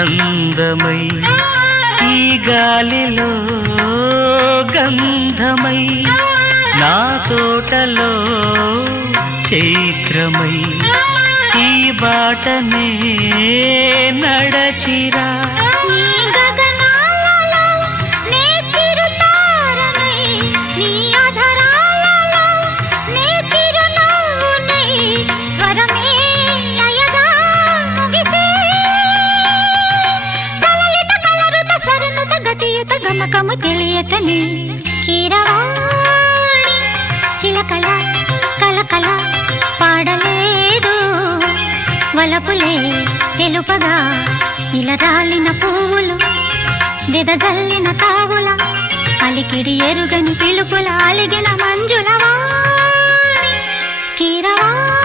అందమై ఈ గాలిలో గంధమై నా తోటలో చైత్రమై ఈ బాటనే నడచిరా గమకము తెలియతని కీరవాణి చిలకల కలకల పాడలేదు వలపులే తెలుపగా ఇలా రాలిన పువ్వులు వెదజల్లిన తావుల అలికిడి ఎరుగని పిలుపుల అలిగిన మంజుల వాణి కీరవాణి.